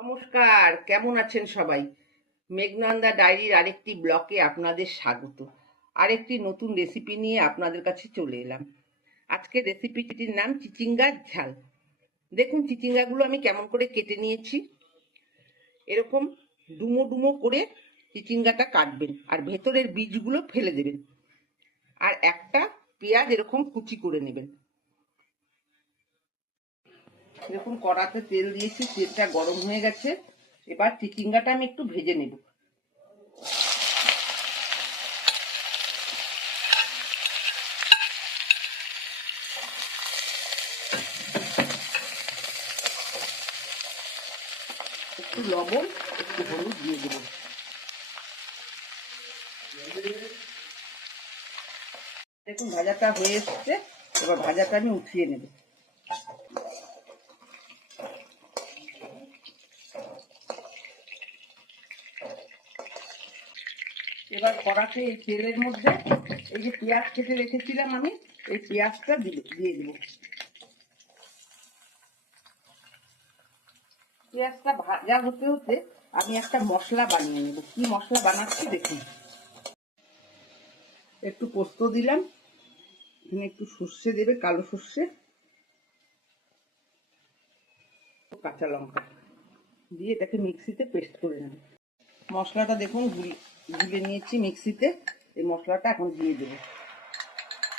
নমস্কার, কেমন আছেন সবাই? মেঘনন্দা ডায়েরির আরেকটি ব্লকে আপনাদের স্বাগত। আরেকটি নতুন রেসিপি নিয়ে আপনাদের কাছে চলে এলাম। আজকে রেসিপিটির নাম চিচিঙ্গার ঝাল। দেখুন চিচিঙ্গাগুলো আমি কেমন করে কেটে নিয়েছি। এরকম ডুমো ডুমো করে চিচিঙ্গাটা কাটবেন আর ভেতরের বীজগুলো ফেলে দেবেন। আর একটা পেঁয়াজ এরকম কুচি করে নেবেন। এরকম কড়াতে তেল দিয়েছি, তেলটা গরম হয়ে গেছে। এবার চিচিঙ্গাটা আমি একটু ভেজে নেব। একটু লবণ, একটু হলুদ দিয়ে দেবো। দেখুন, ভাজাটা হয়ে এসছে। এবার ভাজাটা আমি উঠিয়ে নেব। এবার কড়াতে এই তেলের মধ্যে এই যে পেঁয়াজ কেটে রেখেছিলাম আমি, এই পেঁয়াজটা দিলে, দিয়ে দেবো। পেঁয়াজটা ভাজা হতে হতে আমি একটা মশলা বানিয়ে নেব। কি মশলা বানাচ্ছি দেখুন। একটু পোস্ত দিলাম, এখানে একটু সর্ষে দেবে, কালো সর্ষে। কাঁচা লঙ্কা। দিয়ে এটাকে মিক্সিতে পেস্ট করে নেব। মশলাটা দেখুন গুলে নিয়েছি মিক্সিতে। এই মশলাটা এখন দিয়ে দেবো।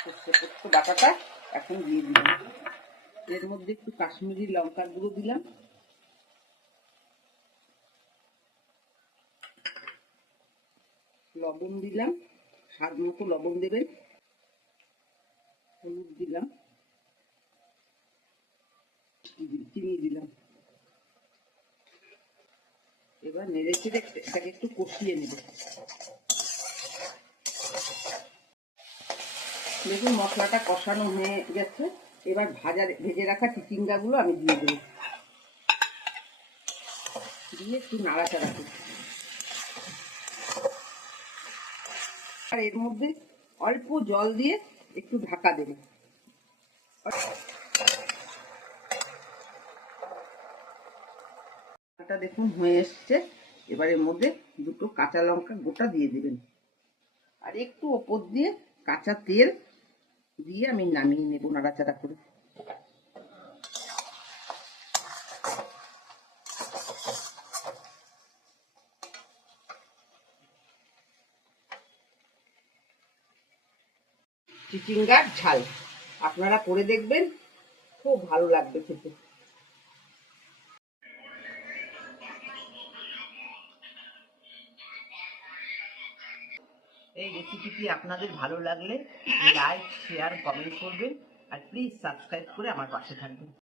সর্ষে বাটাটা এখন দিয়ে দিলাম। এর মধ্যে একটু কাশ্মীরি লঙ্কার গুঁড়ো দিলাম। লবণ দিলাম। স্বাদ মতো লবণ দেবেন। হলুদ দিলাম। চিনি দিলাম। এবার নেড়ে চেড়ে এটাকে একটু কষিয়ে নেবে। দেখুন, মশলাটা কষানো হয়ে গেছে। এবার ভাজা, ভেজে রাখা চিচিঙ্গাগুলো আমি দিয়ে দেবো। দিয়ে একটু নাড়াচাড়া করছি আর এর মধ্যে অল্প জল দিয়ে একটু ঢাকা দেবে। দেখুন হয়ে এসছে। এবার মধ্যে দুটো কাঁচা লঙ্কা গোটা দিয়ে দেবেন। আর একটু ওপর দিয়ে কাঁচা তেল দিয়ে আমি নামিয়ে নেব নাড়াচাড়া করে। চিচিঙ্গার ঝাল। আপনারা করে দেখবেন, খুব ভালো লাগবে খেতে। এই রেসিপিটি আপনাদের ভালো লাগলে লাইক শেয়ার কমেন্ট করবেন। আর প্লিজ সাবস্ক্রাইব করে আমার পাশে থাকবেন।